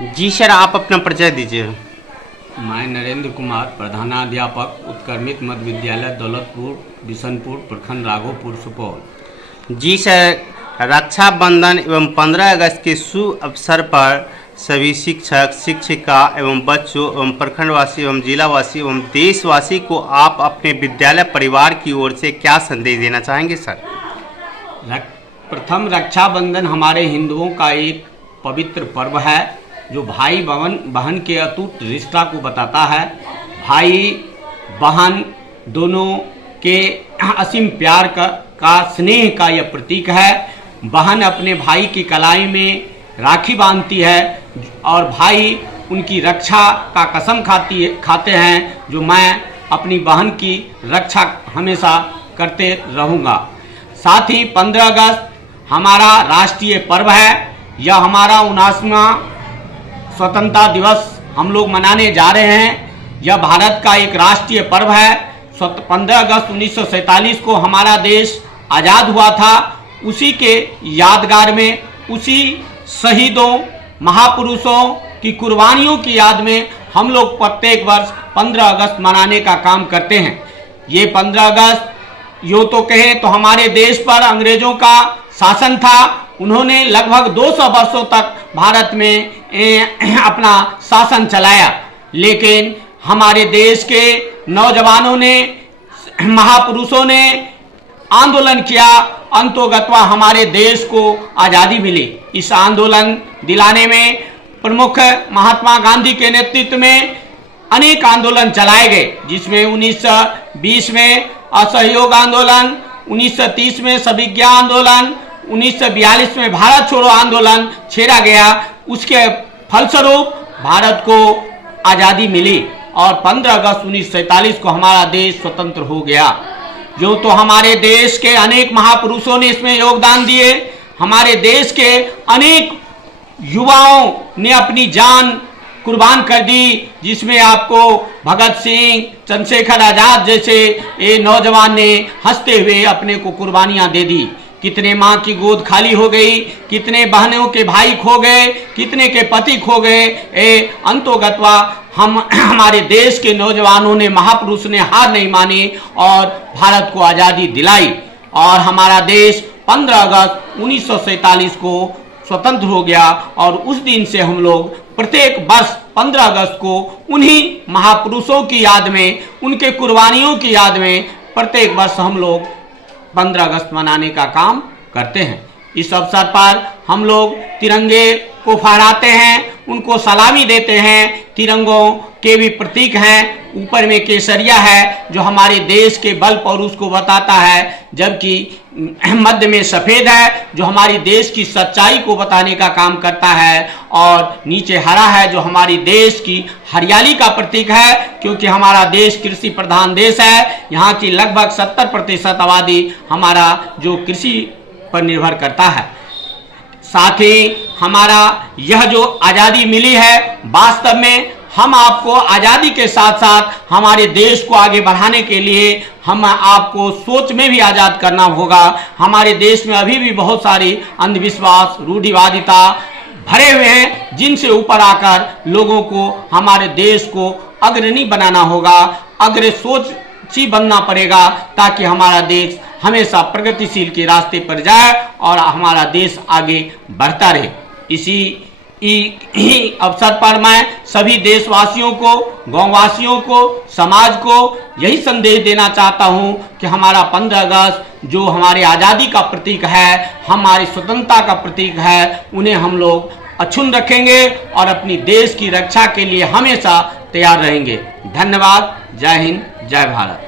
जी sir, आप अपना परिचय दीजिए। मैं नरेंद्र कुमार, प्रधानाध्यापक उत्क्रमित मध्य विद्यालय दौलतपुर, बिशनपुर, प्रखंड राघोपुर, सुपौल। जी सर, रक्षाबंधन एवं 15 अगस्त के शुभ अवसर पर सभी शिक्षक, शिक्षिका एवं बच्चों एवं प्रखंडवासी एवं जिलावासी एवं देशवासी को आप अपने विद्यालय परिवार की ओर से क्या संदेश देना चाहेंगे सर? प्रथम, रक्षाबंधन हमारे हिंदुओं का एक पवित्र पर्व है जो भाई बहन के अटूट रिश्ता को बताता है। भाई बहन दोनों के असीम प्यार का स्नेह का यह प्रतीक है। बहन अपने भाई की कलाई में राखी बांधती है और भाई उनकी रक्षा का कसम खाते हैं जो मैं अपनी बहन की रक्षा हमेशा करते रहूँगा। साथ ही 15 अगस्त हमारा राष्ट्रीय पर्व है। यह हमारा 79वां स्वतंत्रता दिवस हम लोग मनाने जा रहे हैं। यह भारत का एक राष्ट्रीय पर्व है। 15 अगस्त 1947 को हमारा देश आज़ाद हुआ था। उसी के यादगार में, उसी शहीदों महापुरुषों की कुर्बानियों की याद में हम लोग प्रत्येक वर्ष 15 अगस्त मनाने का काम करते हैं। ये 15 अगस्त यूँ तो कहें तो हमारे देश पर अंग्रेजों का शासन था। उन्होंने लगभग 200 वर्षों तक भारत में अपना शासन चलाया, लेकिन हमारे देश के नौजवानों ने, महापुरुषों ने आंदोलन किया। अंतोगत्वा हमारे देश को आज़ादी मिली। इस आंदोलन दिलाने में प्रमुख महात्मा गांधी के नेतृत्व में अनेक आंदोलन चलाए गए, जिसमें 1920 में असहयोग आंदोलन, 1930 में सविज्ञा आंदोलन, 1942 में भारत छोड़ो आंदोलन छेड़ा गया। उसके फलस्वरूप भारत को आज़ादी मिली और 15 अगस्त 1947 को हमारा देश स्वतंत्र हो गया। जो तो हमारे देश के अनेक महापुरुषों ने इसमें योगदान दिए। हमारे देश के अनेक युवाओं ने अपनी जान कुर्बान कर दी, जिसमें आपको भगत सिंह, चंद्रशेखर आज़ाद जैसे नौजवान ने हंसते हुए अपने को कुर्बानियां दे दी। कितने माँ की गोद खाली हो गई, कितने बहनों के भाई खो गए, कितने के पति खो गए। अंतोगत्वा हमारे देश के नौजवानों ने, महापुरुष ने हार नहीं मानी और भारत को आज़ादी दिलाई और हमारा देश 15 अगस्त 1947 को स्वतंत्र हो गया। और उस दिन से हम लोग प्रत्येक वर्ष 15 अगस्त को उन्हीं महापुरुषों की याद में, उनके कुर्बानियों की याद में प्रत्येक वर्ष हम लोग 15 अगस्त मनाने का काम करते हैं। इस अवसर पर हम लोग तिरंगे को फहराते हैं, उनको सलामी देते हैं। तिरंगों के भी प्रतीक हैं। ऊपर में केसरिया है जो हमारे देश के बल पौरुष को बताता है, जबकि मध्य में सफ़ेद है जो हमारी देश की सच्चाई को बताने का काम करता है, और नीचे हरा है जो हमारी देश की हरियाली का प्रतीक है, क्योंकि हमारा देश कृषि प्रधान देश है। यहाँ की लगभग 70% आबादी हमारा जो कृषि पर निर्भर करता है। साथ ही हमारा यह जो आज़ादी मिली है, वास्तव में हम आपको आज़ादी के साथ साथ हमारे देश को आगे बढ़ाने के लिए हम आपको सोच में भी आज़ाद करना होगा। हमारे देश में अभी भी बहुत सारी अंधविश्वास, रूढ़िवादिता भरे हुए हैं, जिनसे ऊपर आकर लोगों को हमारे देश को अग्रणी बनाना होगा, अग्र सोची बनना पड़ेगा, ताकि हमारा देश हमेशा प्रगतिशील के रास्ते पर जाए और हमारा देश आगे बढ़ता रहे। इसी अवसर पर मैं सभी देशवासियों को, गांववासियों को, समाज को यही संदेश देना चाहता हूं कि हमारा 15 अगस्त जो हमारे आज़ादी का प्रतीक है, हमारी स्वतंत्रता का प्रतीक है, उन्हें हम लोग अक्षुण्ण रखेंगे और अपनी देश की रक्षा के लिए हमेशा तैयार रहेंगे। धन्यवाद। जय हिंद, जय भारत।